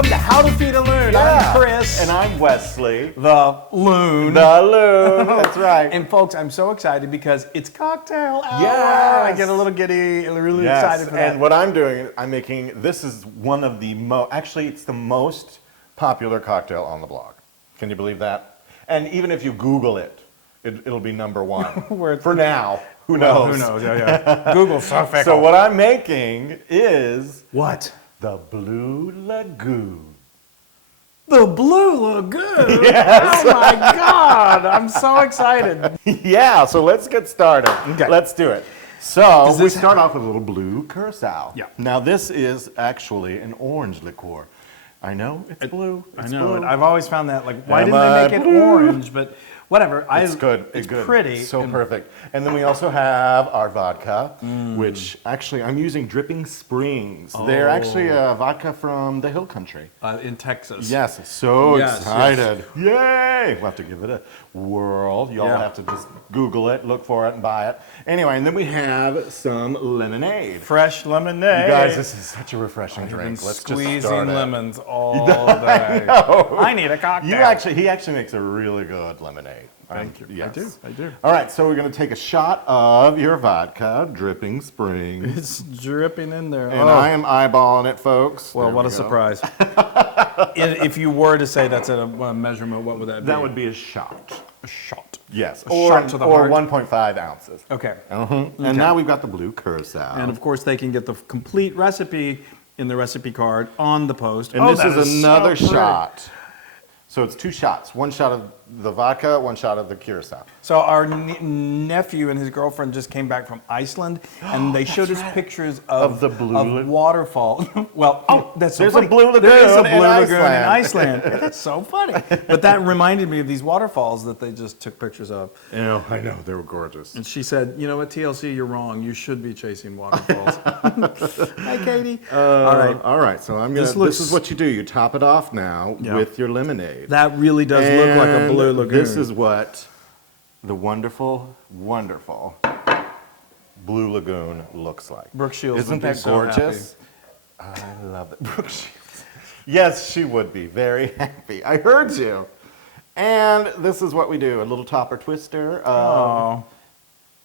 Welcome to How to Feed a Loon. Yeah. I'm Chris. And I'm Wesley. The Loon. The Loon. That's right. And folks, I'm so excited because it's cocktail hour. Yes. I get a little giddy, really excited for that. And what I'm doing, I'm making, this is one of the actually it's the most popular cocktail on the blog. Can you believe that? And even if you Google it, it'll be number one. For now. Who knows? Who knows? Yeah. Google's so fickle. So what I'm making is What? the Blue Lagoon. The Blue Lagoon? Yes. Oh my God. I'm so excited. Yeah, so let's get started. Okay. Let's do it. So we this start off with a little blue curacao. Yeah. Now this is actually an orange liqueur. I know it's blue. I It's know. blue. And I've always found that, like, why Am didn't they make I it blue? orange? But whatever. It's good. It's good. pretty. So and- perfect. And then we also have our vodka, which actually I'm using Dripping Springs. They're actually a vodka from the Hill Country. in Texas. Yes, so Yes, excited. Yay! We'll have to give it a whirl. Y'all Yeah. have to just Google it, look for it, and buy it. Anyway, and then we have some lemonade. Fresh lemonade. You guys, this is such a refreshing I've been drink. Let's just squeezing start it. lemons all day. I need a cocktail. He actually makes a really good lemonade. Thank you. Yes. I do. All right, so we're going to take a shot of your vodka, Dripping Springs. It's dripping in there. And I am eyeballing it, folks. Well, There what we a go. surprise. If you were to say that's a measurement, what would that be? That would be a shot. a shot. Yes, A shot to the heart. 1.5 ounces. Okay. And now we've got the blue curacao. And of course, they can get the complete recipe in the recipe card on the post. And this that is another so pretty. shot. So it's 2 shots. 1 shot of the vodka, 1 shot of the curacao. So our nephew and his girlfriend just came back from Iceland, and they showed us pictures Of the blue of waterfall. Well, that's so There's funny. a blue lagoon There is a in blue lagoon in Iceland. Iceland. Yeah, that's so funny. But that reminded me of these waterfalls that they just took pictures of. I know. They were gorgeous. And she said, "You know what, TLC, you're wrong. You should be chasing waterfalls." Hi, Katie. All right. All right, so I'm gonna. This is what you do. You top it off now with your lemonade. That really does look like a blue And lagoon. This is what the wonderful, wonderful Blue Lagoon looks like. Brooke Shields Isn't would be that so gorgeous? I love it. Brooke Shields. Yes, she would be very happy. I heard you. And this is what we do: a little topper twister of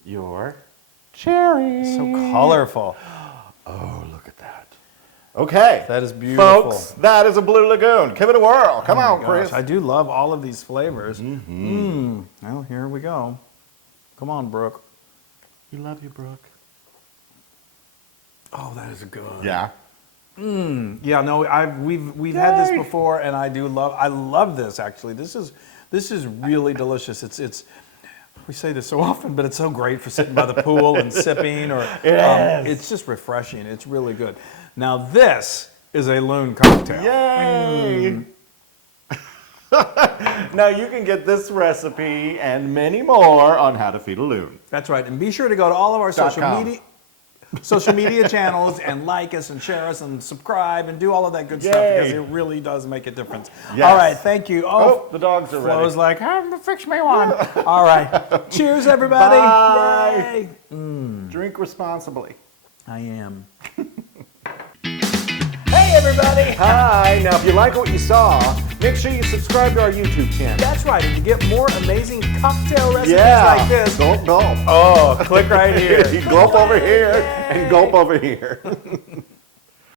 your cherry. So colorful. Oh, look at that. Okay. That is beautiful. Folks, that is a Blue Lagoon. Give it a whirl. Come on, Chris. I do love all of these flavors. Well, here we go. Come on, Brooke. We love you, Brooke. Oh, that is good. Yeah. Yeah, no, we've had this before, and I love this actually. This is really delicious. It's we say this so often, but it's so great for sitting by the pool and sipping, or it's just refreshing. It's really good. Now this is a Loon cocktail. Yay! Now you can get this recipe and many more on How to Feed a Loon. That's right, and be sure to go to all of our social .com. media channels and like us and share us and subscribe and do all of that good stuff, Yay. because it really does make a difference. Yes. All right, thank you. Oh, the dogs are ready. Flo's like, fix me one. All right. Cheers, everybody. Bye. Yay. Drink responsibly. I am. Hey, everybody. Hi. Now, if you like what you saw, make sure you subscribe to our YouTube channel. That's right. And to get more amazing cocktail recipes like this, Gulp, gulp. click right here. You gulp over here and gulp over here.